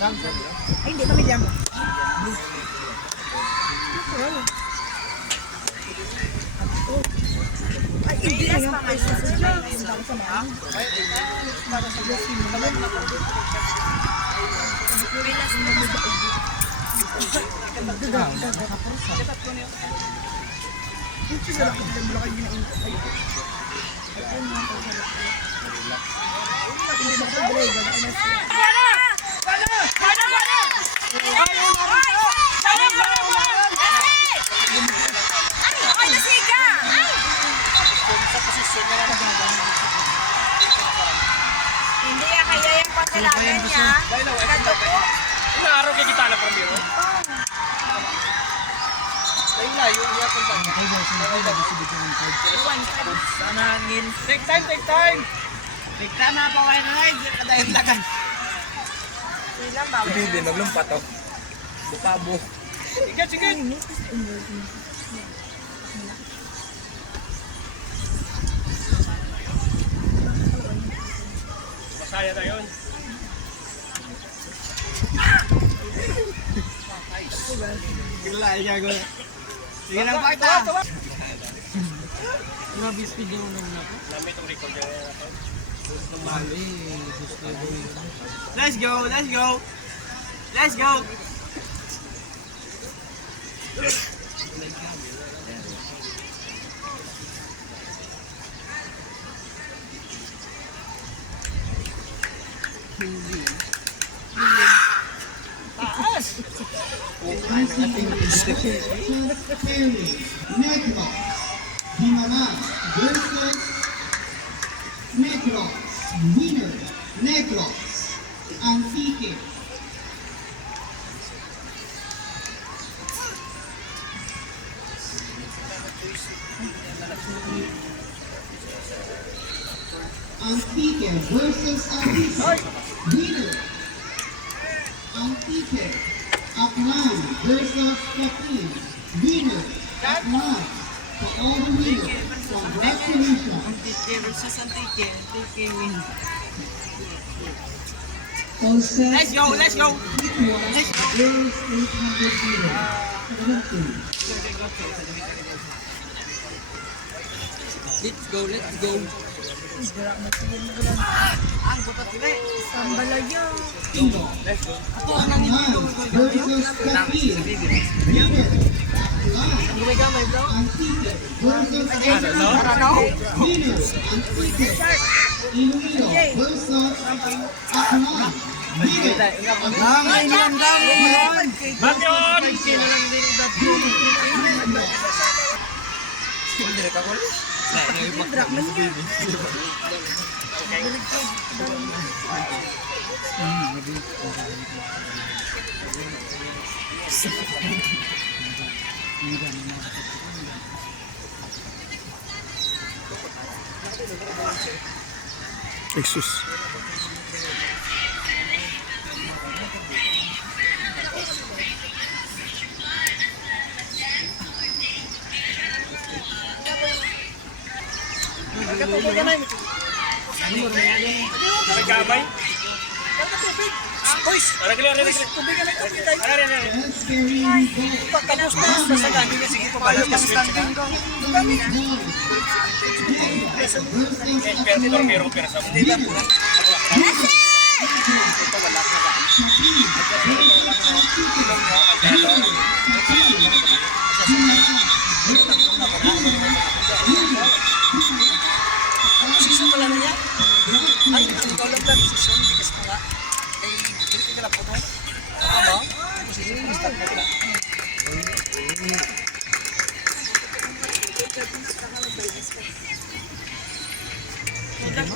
Ay, hindi, pamilya mo. Ay, hindi na yung price sa dyan. Ang dami sa mga. Para sa blessing mo. Bilas mo sa Ito sa lakot ng bulakay ginainto. Ay, hindi ba ito bulay? Gagawin hindi ya kaya yung pagkalagan niya. Kato po. Inaaraw kay kita na pambiro. Ay layo niya pag sanangin. Take time, take time. Take time na pa wala na ay kadayon lagan. Ilang ba? Hindi naglumpat oh. Bukabo. Sige, sige. Masaya na yun. Gila, gago. Sige lang pa ito. Grabe speed yung naman ako. Lamit ang record niya. Mali, gusto ko yun. Let's go, let's go. Let's go. Negros, Binaman versus Negros, winner, Negros, Antique. Antique versus Antique, winner, Antique. Aklan versus Kapin, winner, Aklan. For all the winners, congratulations. Antike versus Antike. Antike win. Let's go, let's go. Let's go. Girls 800 meters. Let's go, let's go. Sambalaya. Aklan versus Kapin, winner, Aklan. May gamay bro? Antique versus Aklan, winner, Antique. Iloilo versus Aklan, winner. Back yun! Jesus. Nagkamay? Boys! Aragli. Tapos na sa gani niya, sige pa pala ng standing ko. Pero sa hindi lang po. Season pala na niya? Ay, ikaw lang lang season. Bigas ko nga. Ay, hindi ka lang po ito. Ano ba? Season, start mo lang.